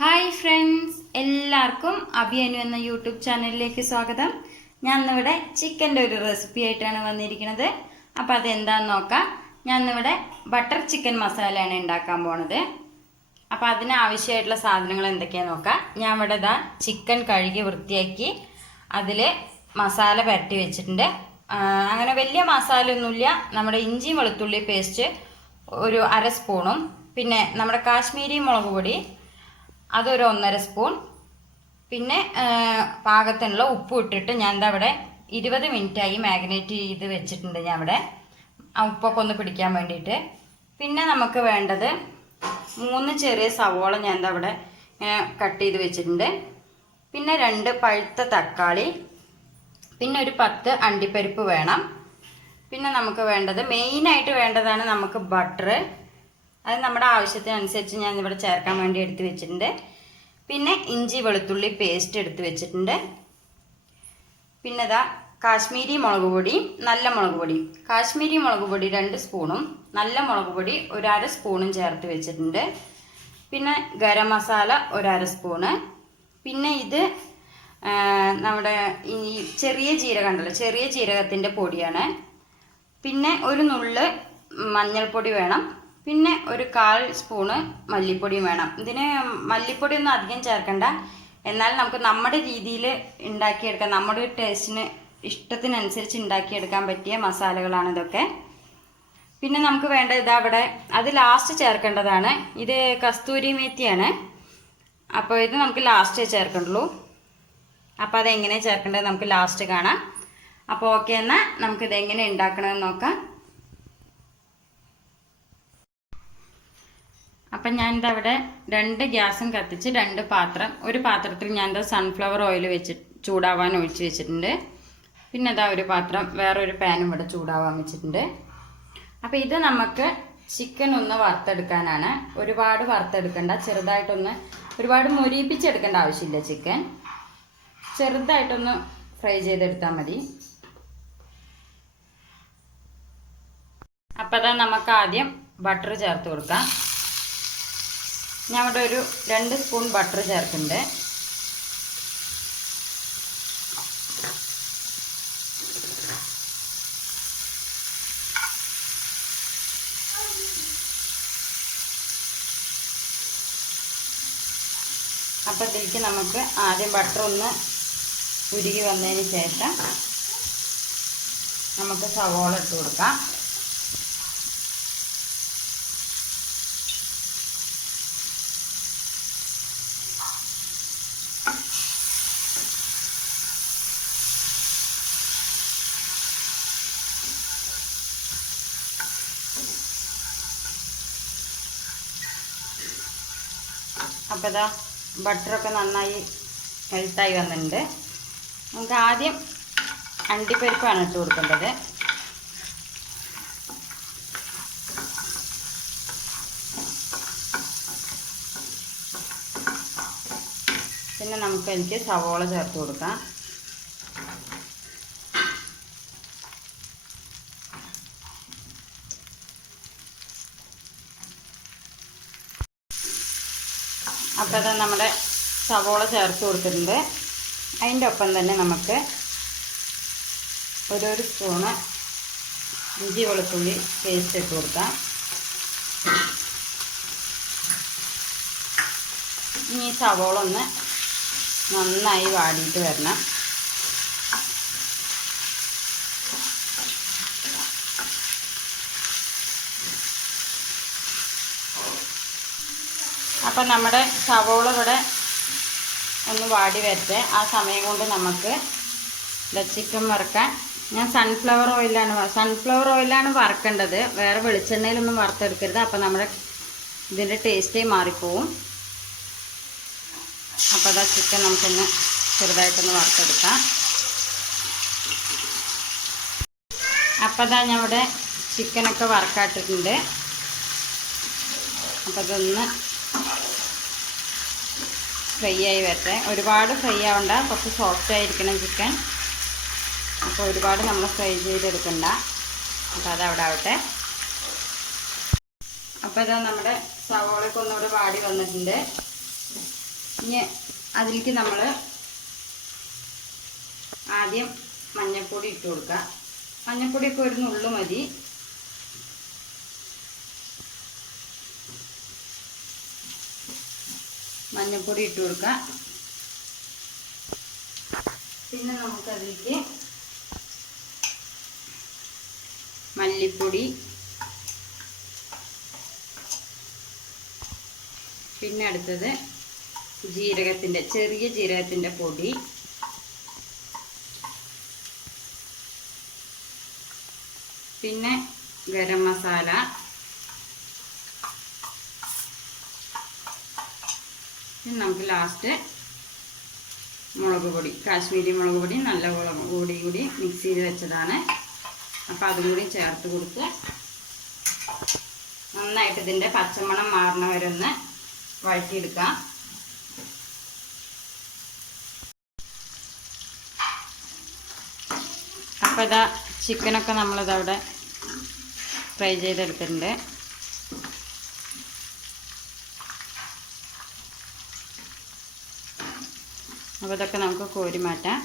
Hi friends, എല്ലാവർക്കും അഭിയനു എന്ന YouTube ചാനലിലേക്ക് സ്വാഗതം. ഞാൻ ഇന്നിവിടെ ചിക്കൻ്റെ ഒരു റെസിപ്പി ആയിട്ടാണ് വന്നിരിക്കുന്നത്. അപ്പോൾ അതെന്താണെന്ന് നോക്കാം. ഞാൻ ഇന്നിവിടെ ബട്ടർ ചിക്കൻ മസാലയാണ് ഉണ്ടാക്കാൻ പോണത്. അപ്പോൾ അതിന് ആവശ്യമായിട്ടുള്ള സാധനങ്ങൾ എന്തൊക്കെയാണെന്ന് നോക്കാം. ഞാൻ ഇവിടെ ഇതാ ചിക്കൻ കഴുകി വൃത്തിയാക്കി അതിൽ മസാല പുരട്ടി വെച്ചിട്ടുണ്ട്. അങ്ങനെ വലിയ മസാല ഒന്നുമില്ല. നമ്മുടെ ഇഞ്ചി വെളുത്തുള്ളി പേസ്റ്റ് ഒരു 1/2 സ്പൂണും പിന്നെ നമ്മുടെ കാശ്മീരി മുളക് പൊടി അതൊരു 1.5 സ്പൂൺ, പിന്നെ പാകത്തിനുള്ള ഉപ്പ് ഇട്ടിട്ട് ഞാൻ എന്താ ഇവിടെ 20 മിനിറ്റായി മാഗ്നേറ്റ് ചെയ്ത് വെച്ചിട്ടുണ്ട്. ഞാൻ ഇവിടെ ഉപ്പൊക്കെ ഒന്ന് പിടിക്കാൻ വേണ്ടിയിട്ട്. പിന്നെ നമുക്ക് വേണ്ടത് 3 ചെറിയ സവോള ഞാൻ എന്താ ഇവിടെ കട്ട് ചെയ്ത് വെച്ചിട്ടുണ്ട്. പിന്നെ 2 പഴുത്ത തക്കാളി, പിന്നെ ഒരു 10 അണ്ടിപ്പരിപ്പ് വേണം. പിന്നെ നമുക്ക് വേണ്ടത് മെയിനായിട്ട് വേണ്ടതാണ് നമുക്ക് ബട്ടർ. അത് നമ്മുടെ ആവശ്യത്തിനനുസരിച്ച് ഞാൻ ഇവിടെ ചേർക്കാൻ വേണ്ടി എടുത്ത് വെച്ചിട്ടുണ്ട്. പിന്നെ ഇഞ്ചി വെളുത്തുള്ളി പേസ്റ്റ് എടുത്ത് വെച്ചിട്ടുണ്ട്. പിന്നെ ഇതാ കാശ്മീരി മുളക് പൊടി, നല്ല മുളക് പൊടി. കാശ്മീരി മുളക് പൊടി 2 സ്പൂണും നല്ല മുളക് പൊടി ഒരു 1/2 സ്പൂണും ചേർത്ത് വെച്ചിട്ടുണ്ട്. പിന്നെ ഗരം മസാല ഒരു 1/2 സ്പൂണ്. പിന്നെ ഇത് നമ്മുടെ ഈ ചെറിയ ജീരകം ഉണ്ടല്ലോ, ചെറിയ ജീരകത്തിൻ്റെ പൊടിയാണ്. പിന്നെ ഒരു നുള്ള് മഞ്ഞൾപ്പൊടി വേണം. പിന്നെ ഒരു 1/4 സ്പൂണ് മല്ലിപ്പൊടിയും വേണം. ഇതിന് മല്ലിപ്പൊടിയൊന്നും അധികം ചേർക്കണ്ട, എന്നാൽ നമുക്ക് നമ്മുടെ രീതിയിൽ ഉണ്ടാക്കിയെടുക്കാം. നമ്മുടെ ഒരു ടേസ്റ്റിന് ഇഷ്ടത്തിനനുസരിച്ച് ഉണ്ടാക്കിയെടുക്കാൻ പറ്റിയ മസാലകളാണ് ഇതൊക്കെ. പിന്നെ നമുക്ക് വേണ്ടത് ഇതാ ഇവിടെ അത് ലാസ്റ്റ് ചേർക്കേണ്ടതാണ്. ഇത് കസ്തൂരി മേത്തിയാണ്. അപ്പോൾ ഇത് നമുക്ക് ലാസ്റ്റേ ചേർക്കണ്ടുള്ളൂ. അപ്പോൾ അതെങ്ങനെ ചേർക്കേണ്ടത് നമുക്ക് ലാസ്റ്റ് കാണാം. അപ്പോൾ ഓക്കെ, എന്നാൽ നമുക്കിത് എങ്ങനെ ഉണ്ടാക്കണമെന്ന് നോക്കാം. അപ്പം ഞാനിതാ ഇവിടെ 2 ഗ്യാസും കത്തിച്ച് 2 പാത്രം, ഒരു പാത്രത്തിൽ ഞാനിതാ സൺഫ്ലവർ ഓയിൽ വെച്ച് ചൂടാവാൻ ഒഴിച്ച് വെച്ചിട്ടുണ്ട്. പിന്നെ ഇതാ ഒരു പാത്രം വേറൊരു പാനും ഇവിടെ ചൂടാവാൻ വെച്ചിട്ടുണ്ട്. അപ്പോൾ ഇത് നമുക്ക് ചിക്കൻ ഒന്ന് വറുത്തെടുക്കാനാണ്. ഒരുപാട് വറുത്തെടുക്കണ്ട, ചെറുതായിട്ടൊന്ന്, ഒരുപാട് മൊരിയിപ്പിച്ചെടുക്കേണ്ട ആവശ്യമില്ല. ചിക്കൻ ചെറുതായിട്ടൊന്ന് ഫ്രൈ ചെയ്തെടുത്താൽ മതി. അപ്പോൾ അതാ നമുക്ക് ആദ്യം ബട്ടർ ചേർത്ത് കൊടുക്കാം. ഞാൻ ഇവിടെ ഒരു 2 സ്പൂൺ ബട്ടർ ചേർക്കുന്നുണ്ട്. അപ്പോൾ ഇതിലേക്ക് നമുക്ക് ആദ്യം ബട്ടർ ഒന്ന് ഉരുകി വന്നതിന് ശേഷം നമുക്ക് സവോള ഇട്ട് കൊടുക്കാം. അപ്പോൾ ഇതാ ബട്ടറൊക്കെ നന്നായി മെൽട്ടായി വന്നിട്ടുണ്ട്. നമുക്ക് ആദ്യം അണ്ടിപ്പരിപ്പാണ് ഇട്ട് കൊടുക്കേണ്ടത്. പിന്നെ നമുക്ക് എനിക്ക് സവോള ചേർത്ത് കൊടുക്കാം. അപ്പോൾ അത് നമ്മുടെ സവോള ചേർത്ത് കൊടുത്തിട്ടുണ്ട്. അതിൻ്റെ ഒപ്പം തന്നെ നമുക്ക് ഒരു സ്പൂണ് ഇഞ്ചി വെളുത്തുള്ളി പേസ്റ്റ് ഇട്ട് കൊടുക്കാം. ഇനി സവോള ഒന്ന് നന്നായി വാടിയിട്ട് വരണം. അപ്പം നമ്മുടെ സവോള ഇവിടെ ഒന്ന് വാടി വരട്ടെ. ആ സമയം കൊണ്ട് നമുക്ക് ചിക്കൻ വറുക്കാൻ ഞാൻ സൺഫ്ലവർ ഓയിലാണ് വറുക്കേണ്ടത്. വേറെ വെളിച്ചെണ്ണയിലൊന്നും വറുത്തെടുക്കരുത്. അപ്പം നമ്മുടെ ഇതിൻ്റെ ടേസ്റ്റേ മാറിപ്പോവും. അപ്പോൾ അതാ ചിക്കൻ നമുക്കൊന്ന് ചെറുതായിട്ടൊന്ന് വറുത്തെടുക്കാം. അപ്പോൾ അതാ ഞാൻ ഇവിടെ ചിക്കനൊക്കെ വറുക്കാട്ടിട്ടുണ്ട്. അപ്പോൾ അതൊന്ന് ഫ്രൈ ആയി വരട്ടെ. ഒരുപാട് ഫ്രൈ ആവണ്ട, കുറച്ച് സോഫ്റ്റ് ആയിരിക്കണം ചിക്കൻ. അപ്പോൾ ഒരുപാട് നമ്മൾ ഫ്രൈ ചെയ്തെടുക്കണ്ട. അപ്പോൾ അതവിടെ ആവട്ടെ. അപ്പോൾ ഇതാ നമ്മുടെ സവോളയൊക്കെ ഒന്നുകൂടി വാടി വന്നിട്ടുണ്ട്. ഇനി അതിലേക്ക് നമ്മൾ ആദ്യം മഞ്ഞൾപ്പൊടി ഇട്ട് കൊടുക്കുക. മഞ്ഞൾപ്പൊടിയൊക്കെ ഒരു നുള്ളു മതി. മഞ്ഞൾപ്പൊടി ഇട്ട് കൊടുക്കുക. പിന്നെ നമുക്കതിലേക്ക് മല്ലിപ്പൊടി, പിന്നെ അടുത്തത് ചെറിയ ജീരകത്തിൻ്റെ പൊടി, പിന്നെ ഗരം മസാല, പിന്നെ നമുക്ക് ലാസ്റ്റ് മുളക് പൊടി, കാശ്മീരി മുളക് പൊടി, നല്ല മുളക് പൊടി കൂടി മിക്സ് ചെയ്ത് വെച്ചതാണ്. അപ്പോൾ അതും കൂടി ചേർത്ത് കൊടുത്ത് നന്നായിട്ട് ഇതിൻ്റെ പച്ചമണം മാറണ വരെ ഒന്ന് വഴറ്റിയെടുക്കാം. അപ്പോൾ ഇതാ ചിക്കനൊക്കെ നമ്മളിതവിടെ ഫ്രൈ ചെയ്തെടുത്തിട്ടുണ്ട്. അപ്പോൾ ഇതൊക്കെ നമുക്ക് കോരി മാറ്റാം.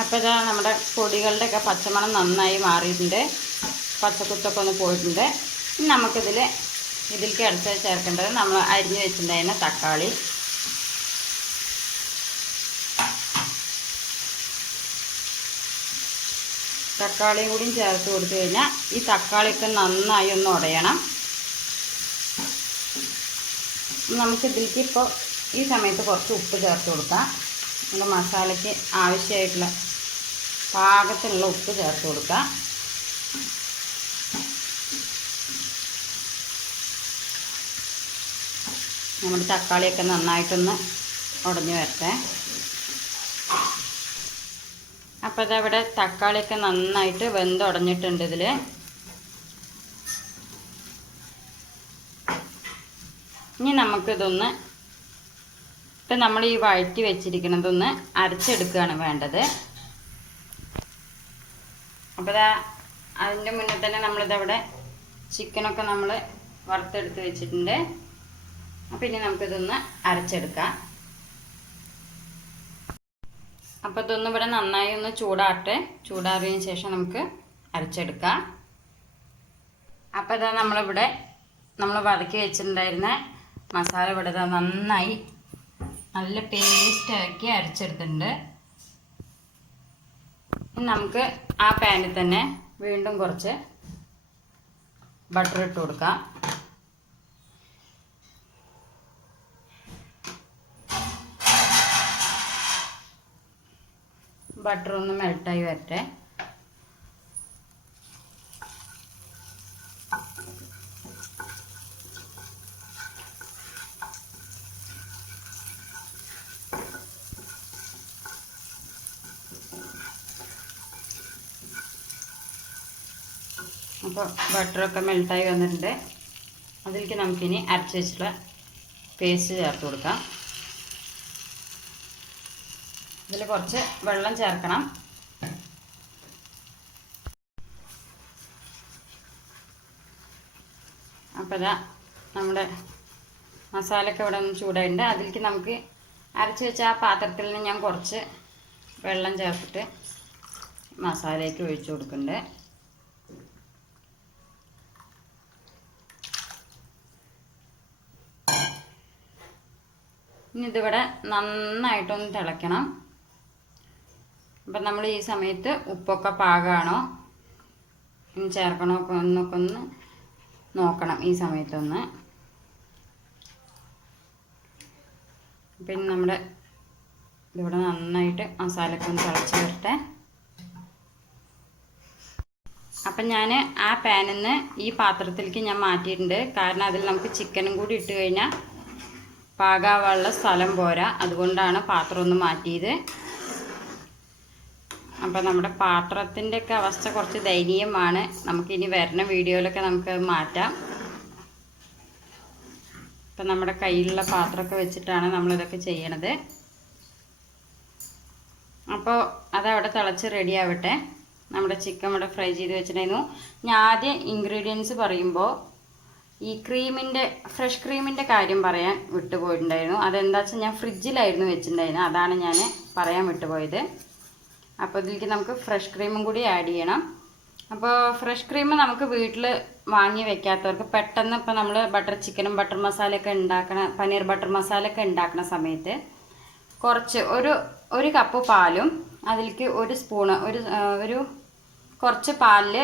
അപ്പോൾ ഇതാ നമ്മുടെ പൊടികളുടെയൊക്കെ പച്ചമണം നന്നായി മാറിയിട്ടുണ്ട്. പച്ചക്കുത്തൊക്കെ ഒന്ന് പോയിട്ടുണ്ട്. ഇനി ഇതിലേക്ക് അടുത്ത് ചേർക്കേണ്ടത് നമ്മൾ അരിഞ്ഞ് വെച്ചിട്ടുണ്ടായിരുന്ന തക്കാളി, തക്കാളിയും കൂടിയും ചേർത്ത് കൊടുത്തു കഴിഞ്ഞാൽ ഈ തക്കാളിയൊക്കെ നന്നായി ഒന്ന് ഉടയണം. നമുക്കിതിലേക്ക് ഇപ്പോൾ ഈ സമയത്ത് കുറച്ച് ഉപ്പ് ചേർത്ത് കൊടുക്കാം. നമ്മുടെ മസാലയ്ക്ക് ആവശ്യമായിട്ടുള്ള പാകത്തിനുള്ള ഉപ്പ് ചേർത്ത് കൊടുക്കാം. നമ്മുടെ തക്കാളിയൊക്കെ നന്നായിട്ടൊന്ന് ഉടഞ്ഞു വരട്ടെ. അപ്പോൾ ഇതവിടെ തക്കാളിയൊക്കെ നന്നായിട്ട് വെന്തുടഞ്ഞിട്ടുണ്ട്. ഇതിൽ ഇനി നമുക്കിതൊന്ന് ഇപ്പം നമ്മൾ ഈ വഴറ്റി വെച്ചിരിക്കുന്നതൊന്ന് അരച്ചെടുക്കുകയാണ് വേണ്ടത്. അപ്പോൾ അതിൻ്റെ മുന്നേ തന്നെ നമ്മളിതവിടെ ചിക്കനൊക്കെ നമ്മൾ വറുത്തെടുത്ത് വെച്ചിട്ടുണ്ട്. അപ്പോൾ ഇനി നമുക്കിതൊന്ന് അരച്ചെടുക്കാം. അപ്പോൾ ഇതൊന്നും ഇവിടെ നന്നായി ഒന്ന് ചൂടാറിയതിന് ശേഷം നമുക്ക് അരച്ചെടുക്കാം. അപ്പോൾ ഇതാ നമ്മൾ വതക്കി വെച്ചിട്ടുണ്ടായിരുന്ന മസാല ഇവിടെ നന്നായി നല്ല പേസ്റ്റാക്കി അരച്ചെടുത്തിട്ടുണ്ട്. നമുക്ക് ആ പാനിൽ തന്നെ വീണ്ടും കുറച്ച് ബട്ടർ ഇട്ട് കൊടുക്കാം. ബട്ടർ ഒന്ന് മെൽട്ടായി വരട്ടെ. അപ്പോൾ ബട്ടറൊക്കെ മെൽട്ടായി വന്നിട്ടുണ്ട്. അതിലേക്ക് നമുക്കിനി അരച്ച് വെച്ചിട്ടുള്ള പേസ്റ്റ് ചേർത്ത് കൊടുക്കാം. ഇതിൽ കുറച്ച് വെള്ളം ചേർക്കണം. അപ്പോൾ ഇതാ നമ്മുടെ മസാലയൊക്കെ ഇവിടെ ഒന്ന് ചൂടായിട്ടുണ്ട്. അതിലേക്ക് നമുക്ക് അരച്ച് വെച്ച ആ പാത്രത്തിൽ നിന്ന് ഞാൻ കുറച്ച് വെള്ളം ചേർത്തിട്ട് മസാലയ്ക്ക് ഒഴിച്ചു കൊടുക്കുന്നുണ്ട്. ഇനി ഇതിവിടെ നന്നായിട്ടൊന്ന് തിളയ്ക്കണം. അപ്പം നമ്മൾ ഈ സമയത്ത് ഉപ്പൊക്കെ പാകമാണോ ഇനി ചേർക്കണോ എന്നൊക്കെ ഒന്ന് നോക്കണം ഈ സമയത്തൊന്ന്. പിന്നെ നമ്മുടെ ഇതിവിടെ നന്നായിട്ട് മസാലയൊക്കെ ഒന്ന് തിളച്ച് വരട്ടെ. അപ്പം ഞാൻ ആ പാനിൽ നിന്ന് ഈ പാത്രത്തിലേക്ക് ഞാൻ മാറ്റിയിട്ടുണ്ട്. കാരണം അതിൽ നമുക്ക് ചിക്കനും കൂടി ഇട്ട് കഴിഞ്ഞാൽ പാകാവാനുള്ള സ്ഥലം പോരാ. അതുകൊണ്ടാണ് പാത്രം ഒന്ന് മാറ്റിയത്. അപ്പോൾ നമ്മുടെ പാത്രത്തിൻ്റെയൊക്കെ അവസ്ഥ കുറച്ച് ദയനീയമാണ്. നമുക്കിനി വരുന്ന വീഡിയോയിലൊക്കെ നമുക്ക് മാറ്റാം. ഇപ്പം നമ്മുടെ കയ്യിലുള്ള പാത്രമൊക്കെ വെച്ചിട്ടാണ് നമ്മളിതൊക്കെ ചെയ്യണത്. അപ്പോൾ അതവിടെ തിളച്ച് റെഡി ആവട്ടെ. നമ്മുടെ ചിക്കൻ ഇവിടെ ഫ്രൈ ചെയ്ത് വെച്ചിട്ടുണ്ടായിരുന്നു. ഞാൻ ആദ്യം ഇൻഗ്രീഡിയൻസ് പറയുമ്പോൾ ഈ ഫ്രഷ് ക്രീമിൻ്റെ കാര്യം പറയാൻ വിട്ടുപോയിട്ടുണ്ടായിരുന്നു. അതെന്താ വെച്ചാൽ ഞാൻ ഫ്രിഡ്ജിലായിരുന്നു വെച്ചിട്ടുണ്ടായിരുന്നു, അതാണ് ഞാൻ പറയാൻ വിട്ടുപോയത്. അപ്പോൾ ഇതിലേക്ക് നമുക്ക് ഫ്രഷ് ക്രീമും കൂടി ആഡ് ചെയ്യണം. അപ്പോൾ ഫ്രഷ് ക്രീം നമുക്ക് വീട്ടിൽ വാങ്ങി വെക്കാത്തവർക്ക് പെട്ടെന്ന് ഇപ്പോൾ നമ്മൾ ബട്ടർ ചിക്കനും ബട്ടർ മസാലയൊക്കെ പനീർ ബട്ടർ മസാലയൊക്കെ ഉണ്ടാക്കുന്ന സമയത്ത് കുറച്ച് ഒരു കപ്പ് പാലും അതിലേക്ക് ഒരു സ്പൂണ് ഒരു കുറച്ച് പാലിൽ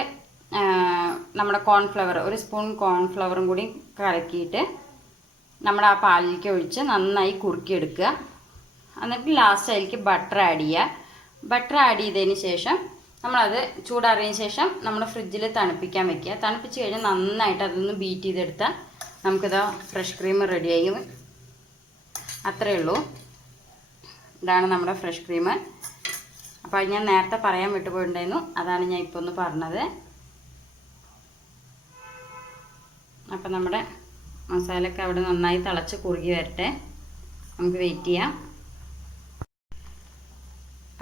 നമ്മുടെ കോൺഫ്ലവർ, ഒരു സ്പൂൺ കോൺഫ്ലവറും കൂടി കലക്കിയിട്ട് നമ്മുടെ ആ പാലിലേക്ക് ഒഴിച്ച് നന്നായി കുറുക്കിയെടുക്കുക. എന്നിട്ട് ലാസ്റ്റ് അതിലേക്ക് ബട്ടർ ആഡ് ചെയ്യുക. ബട്ടർ ആഡ് ചെയ്തതിന് ശേഷം നമ്മളത് ചൂടാറിയതിന് ശേഷം നമ്മൾ ഫ്രിഡ്ജിൽ തണുപ്പിക്കാൻ വെക്കുക. തണുപ്പിച്ച് കഴിഞ്ഞാൽ നന്നായിട്ട് അതൊന്ന് ബീറ്റ് ചെയ്തെടുത്താൽ നമുക്കിതാ ഫ്രഷ് ക്രീം റെഡിയായി. അത്രയേ ഉള്ളൂ. ഇതാണ് നമ്മുടെ ഫ്രഷ് ക്രീം. അപ്പോൾ അത് ഞാൻ നേരത്തെ പറയാൻ വിട്ടുപോയിട്ടുണ്ടായിരുന്നു, അതാണ് ഞാൻ ഇപ്പോൾ ഒന്ന് പറഞ്ഞത്. അപ്പം നമ്മുടെ മസാലയൊക്കെ അവിടെ നന്നായി തിളച്ച് കുറുകി വരട്ടെ, നമുക്ക് വെയിറ്റ് ചെയ്യാം.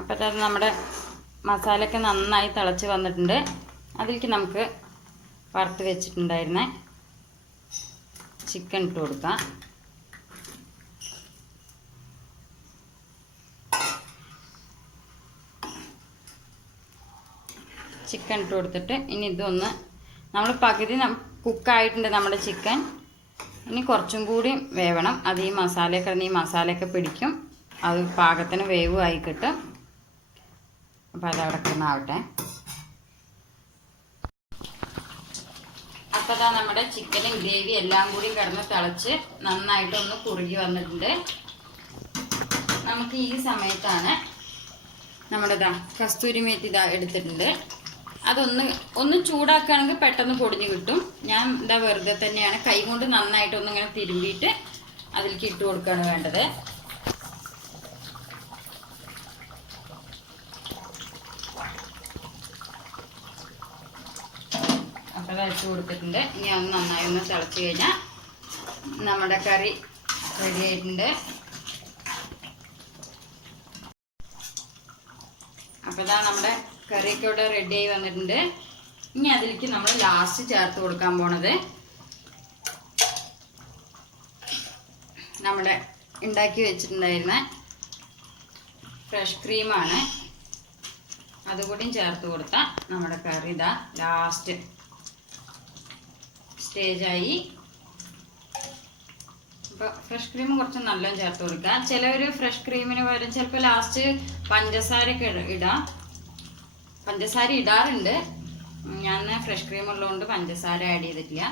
അപ്പോൾ അത് നമ്മുടെ മസാലയൊക്കെ നന്നായി തിളച്ച് വന്നിട്ടുണ്ട്. അതിലേക്ക് നമുക്ക് വറുത്ത് വെച്ചിട്ടുണ്ടായിരുന്ന ചിക്കൻ ഇട്ട് കൊടുക്കാം. ചിക്കൻ ഇട്ട് കൊടുത്തിട്ട് ഇനി ഇതൊന്ന് നമ്മൾ പകുതി കുക്കായിട്ടുണ്ട് നമ്മുടെ ചിക്കൻ. ഇനി കുറച്ചും കൂടി വേവണം. അത് ഈ മസാലയൊക്കെ പിടിക്കും, അത് പാകത്തിന് വേവുമായി കിട്ടും. അപ്പോൾ അതവിടെ കിടന്നാവട്ടെ. അപ്പോൾ അതാ നമ്മുടെ ചിക്കനും ഗ്രേവി എല്ലാം കൂടി കിടന്ന് തിളച്ച് നന്നായിട്ടൊന്ന് കുറുകി വന്നിട്ടുണ്ട്. നമുക്ക് ഈ സമയത്താണ് നമ്മുടെ കസ്തൂരി മേത്തി എടുത്തിട്ടുണ്ട്. അതൊന്ന് ചൂടാക്കുകയാണെങ്കിൽ പെട്ടെന്ന് പൊടിഞ്ഞ് കിട്ടും. ഞാൻ വെറുതെ തന്നെയാണ് കൈ കൊണ്ട് നന്നായിട്ടൊന്നിങ്ങനെ തിരുമ്പിയിട്ട് അതിലേക്ക് ഇട്ട് കൊടുക്കുകയാണ് വേണ്ടത്. അപ്പോൾ അത് ഇട്ട് കൊടുത്തിട്ടുണ്ട്. ഇനി അത് നന്നായി ഒന്ന് തിളച്ച് കഴിഞ്ഞാൽ നമ്മുടെ കറി റെഡി ആയിട്ടുണ്ട്. അപ്പോൾ ഇതാ നമ്മുടെ കറിയൊക്കെ ഇവിടെ റെഡിയായി വന്നിട്ടുണ്ട്. ഇനി അതിലേക്ക് നമ്മൾ ലാസ്റ്റ് ചേർത്ത് കൊടുക്കാൻ പോണത് നമ്മുടെ ഉണ്ടാക്കി വെച്ചിട്ടുണ്ടായിരുന്ന ഫ്രഷ് ക്രീമാണ്. അതുകൂടിയും ചേർത്ത് കൊടുത്താൽ നമ്മുടെ കറി ഇതാ ലാസ്റ്റ് സ്റ്റേജായി. അപ്പോൾ ഫ്രഷ് ക്രീം കുറച്ച് നല്ലോണം ചേർത്ത് കൊടുക്കുക. ചിലവർ ഫ്രഷ് ക്രീമിന് പകരം ചിലപ്പോൾ ലാസ്റ്റ് പഞ്ചസാരയൊക്കെ ഇടാം. പഞ്ചസാര ഇടാറുണ്ട്. ഞാൻ ഫ്രഷ് ക്രീം ഉള്ളതുകൊണ്ട് പഞ്ചസാര ആഡ് ചെയ്തിട്ടില്ല.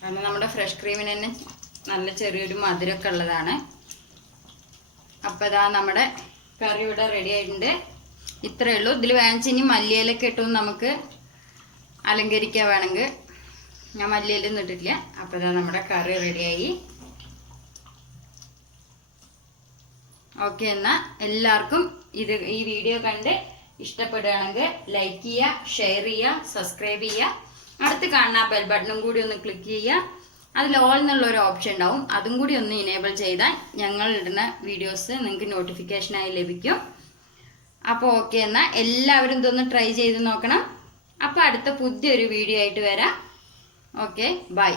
കാരണം നമ്മുടെ ഫ്രഷ് ക്രീമിന് തന്നെ നല്ല ചെറിയൊരു മധുരമൊക്കെ ഉള്ളതാണ്. അപ്പോൾ ഇതാ നമ്മുടെ കറി ഇവിടെ റെഡി ആയിട്ടുണ്ട്. ഇത്രയേ ഉള്ളൂ. ഇതിൽ വേണമെങ്കിൽ ഇനി മല്ലിയിലൊക്കെ ഇട്ടും നമുക്ക് അലങ്കരിക്കാൻ വേണമെങ്കിൽ. ഞാൻ മല്ലിയിലൊന്നും ഇട്ടിട്ടില്ല. അപ്പോൾ ഇതാ നമ്മുടെ കറി റെഡിയായി. ഓക്കെ, എന്നാൽ എല്ലാവർക്കും ഈ വീഡിയോ കണ്ട് ഇഷ്ടപ്പെടുകയാണെങ്കിൽ ലൈക്ക് ചെയ്യുക, ഷെയർ ചെയ്യുക, സബ്സ്ക്രൈബ് ചെയ്യുക. അടുത്ത് കാണുന്ന ബെൽ ബട്ടണും കൂടി ഒന്ന് ക്ലിക്ക് ചെയ്യുക. അതിൽ ഓൾ എന്നുള്ളൊരു ഓപ്ഷൻ ഉണ്ടാവും, അതും കൂടി ഒന്ന് ഇനേബിൾ ചെയ്താൽ ഞങ്ങൾ ഇടുന്ന വീഡിയോസ് നിങ്ങൾക്ക് നോട്ടിഫിക്കേഷനായി ലഭിക്കും. അപ്പോൾ ഓക്കെ, എന്നാൽ എല്ലാവരും ഇതൊന്ന് ട്രൈ ചെയ്ത് നോക്കണം. അപ്പോൾ അടുത്ത പുതിയൊരു വീഡിയോ ആയിട്ട് വരാം. Okay, by.